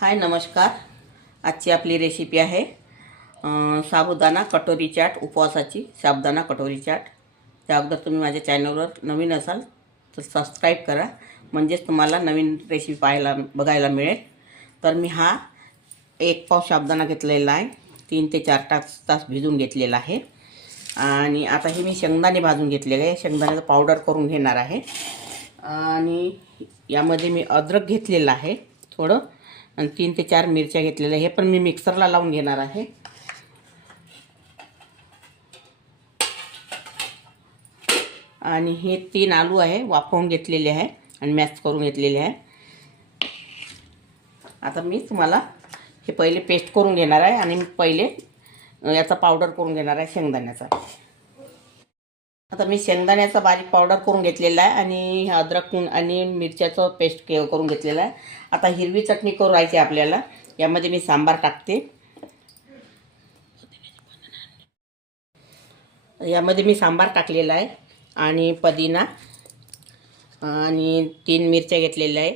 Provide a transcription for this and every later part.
हाय नमस्कार. आजची आपली रेसिपी आहे साबुदाणा कटोरी चाट. उपवासाची साबुदाणा कटोरी चाट. त्या अगोदर तुम्ही माझ्या चॅनलवर नवीन असाल तर सबस्क्राईब करा, म्हणजेच तुम्हाला नवीन रेसिपी बघायला मिळेल. तर मी हा 1 पाव साबुदाणा घेतलेला आहे. 3 ते 4 तास भिजून घेतलेला आहे. आणि आता हे मी शेंगदाणे भाजून घेतलेले आहे. शेंगदाण्याचं पावडर करून घेणार आहे. आणि यामध्ये मी अद्रक घेतलेला आहे थोडं, आणि 3 ते 4 मिरच्या घेतलेल्या. हे पण मी मिक्सरला लावून घेणार आहे. आणि हे 3 आलू आहे, वाफवून घेतलेले आहे आणि मॅश करून घेतलेले आहे. आता मी तुम्हाला हे पहिले पेस्ट करून घेणार आहे आणि पहिले याचा पावडर करून घेणार आहे शेंगदाण्याचा. आता मी शेंगदाण्याचा बारीक पावडर करून घेतलेला आहे आणि अद्रक आणि मिरच्याचं पेस्ट करून घेतलेलं आहे. आता हिरवी चटणी करायची आपल्याला. यामध्ये मी सांबार टाकते. यामध्ये मी सांबार टाकलेला आहे आणि पुदिना आणि 3 मिरच्या घेतलेल्या आहे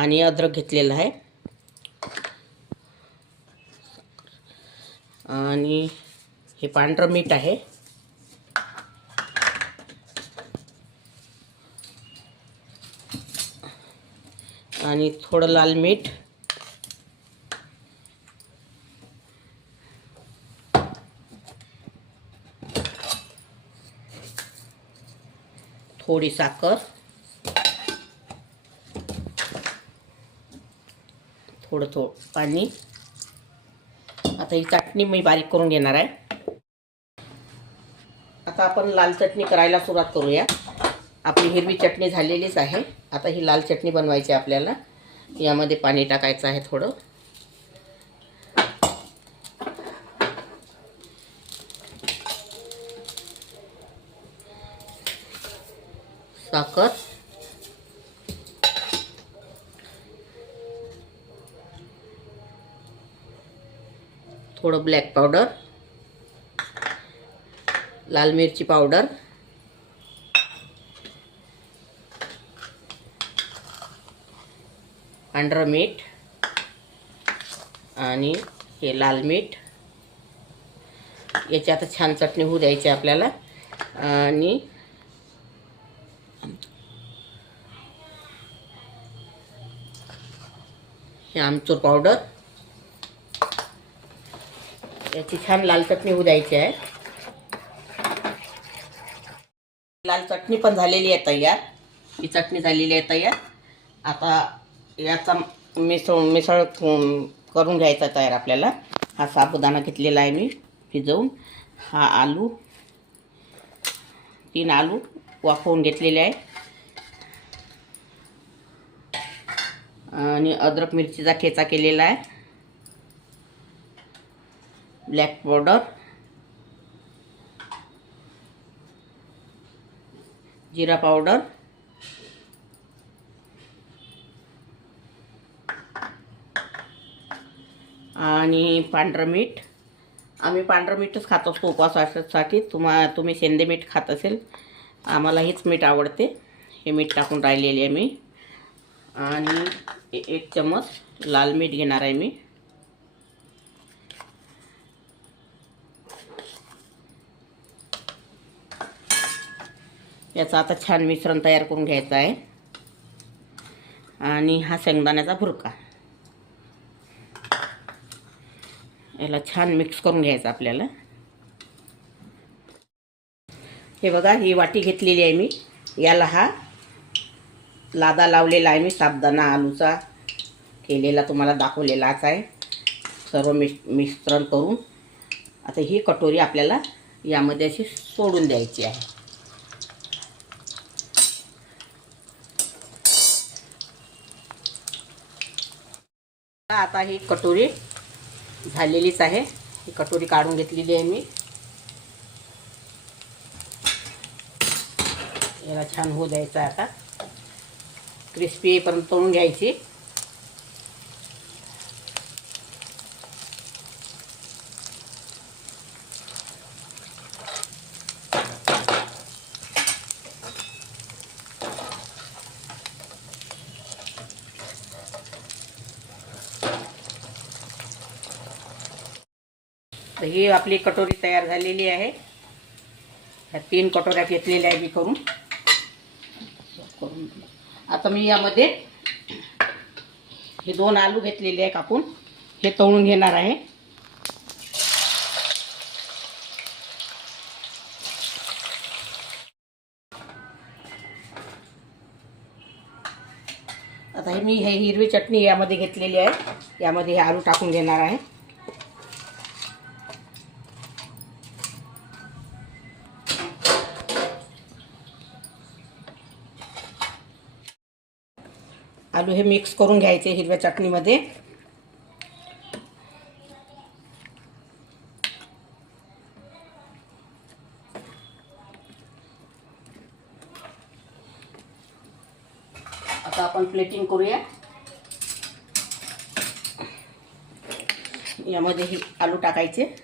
आणि अद्रक घेतलेलं आहे. आणि हे पांढरं मीठ आहे. आणि थोडं लाल मीठ. थोडी साखर. थोडं पाणी. आता ही चटणी मी बारीक करून घेणार आहे. आता आपण लाल चटणी करायला सुरुवात करूया. आपली हिरवी चटणी झालेलीच आहे. आता ही लाल चटणी बनवायची आपल्याला. यामध्ये पाणी टाकायचं आहे थोडं. साखर. थोडं ब्लॅक पावडर. लाल मिरची पावडर. पांढरं मीठ आणि हे लाल मीठ. याची आता छान चटणी होऊ द्यायची आपल्याला. आणि हे आमचूर पावडर. याची छान लाल चटणी होऊ द्यायची आहे. लाल चटणी पण झालेली आहे तयार. ही चटणी झालेली आहे तयार. आता याचा मिसळ करून घ्यायचा तयार आपल्याला. हा साबुदाणा घेतलेला आहे मी भिजवून. हा आलू, 3 आलू वाफवून घेतलेले आहे. आणि अद्रक मिरचीचा ठेचा केलेला आहे. ब्लॅक पावडर, जिरा पावडर, आणि पांढरं मीठ. आम्ही पांढरं मीठच खात असतो उपवासासाठी. तुम्ही शेंदे मीठ खात असेल. आम्हाला हेच मीठ आवडते. हे मीठ टाकून राहिलेले आहे मी. आणि 1 चम्मच लाल मीठ घेणार आहे मी. याचं आता छान मिश्रण तयार करून घ्यायचं आहे. आणि हा शेंगदाण्याचा भुर्का. याला छान मिक्स करून घ्यायचं आपल्याला. हे बघा, ही वाटी घेतलेली आहे मी. याला हा लादा लावलेला आहे मी. साबुदाणा आलूचा केलेला तुम्हाला दाखवलेलाच आहे. सर्व मिश्रण करून आता ही कटोरी आपल्याला यामध्ये अशी सोडून द्यायची आहे. आता ही कटोरी झालेलीच आहे. ही कटोरी काढून घेतलेली आहे मी. याला छान होऊ द्यायचं. आता क्रिस्पी पर्यंत तळून घ्यायची. तर ही आपली कटोरी तयार झालेली आहे. ह्या 3 कटोऱ्या घेतलेल्या आहे मी करून. आता मी यामध्ये हे 2 आलू घेतलेले आहे कापून, हे तळून घेणार आहे. आता हे मी हिरवी चटणी यामध्ये घेतलेली आहे, यामध्ये हे आलू टाकून घेणार आहे. आलू हे मिक्स करून घ्यायचे हिरव्या चटणीमध्ये. आता आपण प्लेटिंग करूया. यामध्ये हे आलू टाकायचे.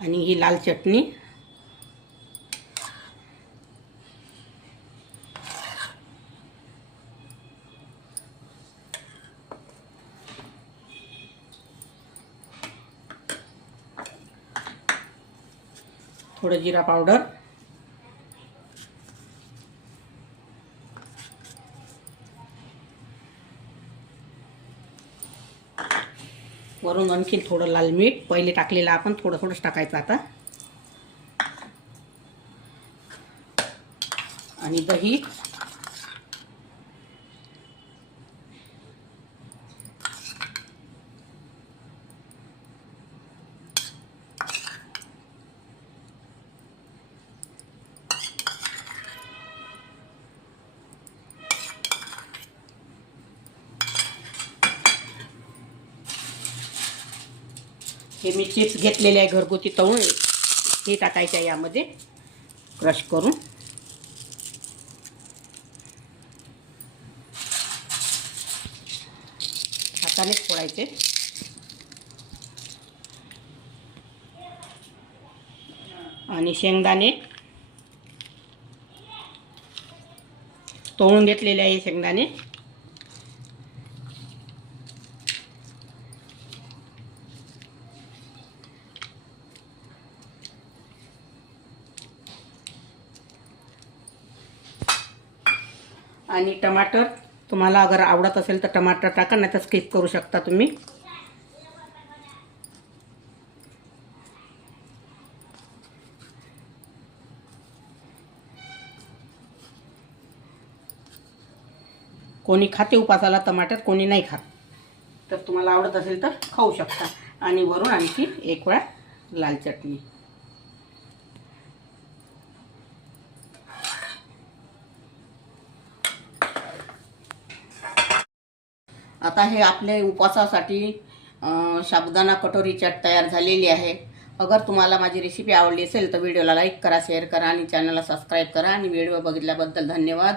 आणि ही लाल चटणी. थोडं जिरा पावडर. वरून आणखी थोडं लाल मीठ. पहिले टाकलेलं आपण थोडं थोडंच टाकायचं आता. आणि दही. हे मी चिप्स घेतलेले आहे घरगुती तळून, हे टाकायचे आहे यामध्ये क्रश करून. हातानेच फोडायचे. आणि शेंगदाणे तळून घेतलेले आहे शेंगदाणे. आणि टमाटर तुम्हाला अगर आवडत असेल तर टमाटर टाका, नाही तर स्किप करू शकता तुम्ही. कोणी खाते उपासाला टमाटर, कोणी नाही खात. तर तुम्हाला आवडत असेल तर खाऊ शकता. आणि वरून आणखी एक वेळा लाल चटणी. आता हे आपले उपवासासाठी साबुदाणा कटोरी चाट तयार झालेली आहे. अगर तुम्हाला माझी रेसिपी आवडली असेल तर व्हिडिओला लाईक करा, शेअर करा आणि चॅनलला सबस्क्राईब करा. आणि व्हिडिओ बघितल्याबद्दल धन्यवाद.